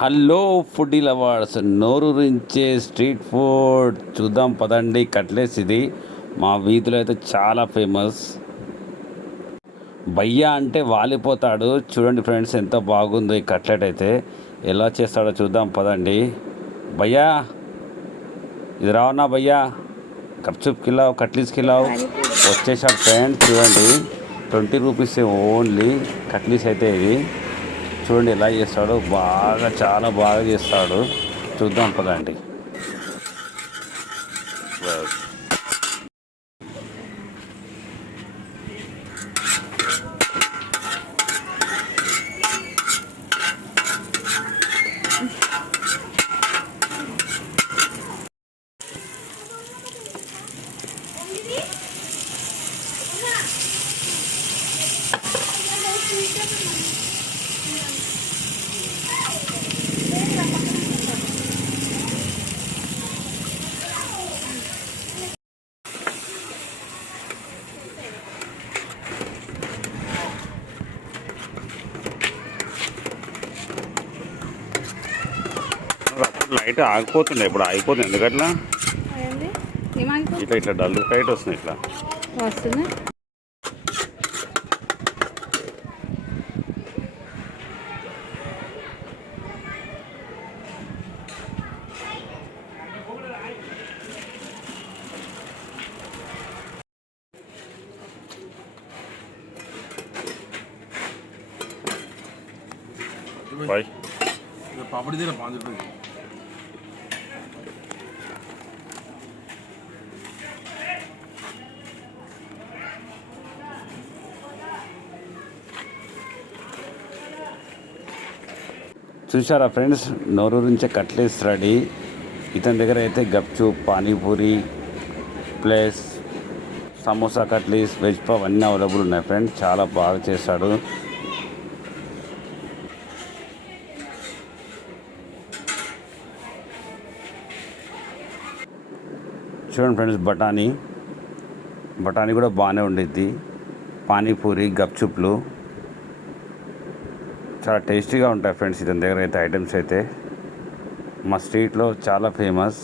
Hello food lovers, నోరూరించే street food చూద్దాం పదండి. కట్లెట్స్ ఇది మా వీధిలో అయితే చాలా ఫేమస్. భయ్యా అంటే వాలిపోతాడు. చూడండి ఫ్రెండ్స్, ఎంత బాగుందో ఈ కట్లెట్ అయితే. ఎలా చేస్తాడో చూద్దాం పదండి. భయ్యా ఇది రావన్నా భయ్యా, కప్చుప్ కిలావ్ కట్లీస్ కిలావ్ వచ్చేసాడు ఫ్రెండ్స్. చూడండి 20 రూపీస్ ఓన్లీ కట్లీస్ అయితే ఇది. చూడండి ఎలా చేస్తాడో, బాగా చాలా బాగా చేస్తాడు. చూద్దాం పదండి. లైట్ ఆగిపోతుండే, ఇప్పుడు ఆగిపోతుంది ఎందుకట్లా? ఇట్లా ఇట్లా డల్ లైట్ వస్తుంది, ఇట్లా వస్తుంది. पापड़ी दे रहा 5 रुपये की। చూసారా ఫ్రెండ్స్, నోరూరించే కట్లెట్స్ రెడీ. ఇతని దగ్గర అయితే gupchup, panipuri plus samosa cutlets, veg puff అన్నీ అవైలబుల్ ఉన్నాయి ఫ్రెండ్స్. చాలా బాగా చేస్తాడు. చూడండి ఫ్రెండ్స్, బఠానీ కూడా బాగానే ఉండిద్ది. పానీపూరి, గప్చుప్లు చాలా టేస్టీగా ఉంటాయి ఫ్రెండ్స్. ఇతని దగ్గర అయితే ఐటమ్స్ అయితే మా స్ట్రీట్లో చాలా ఫేమస్.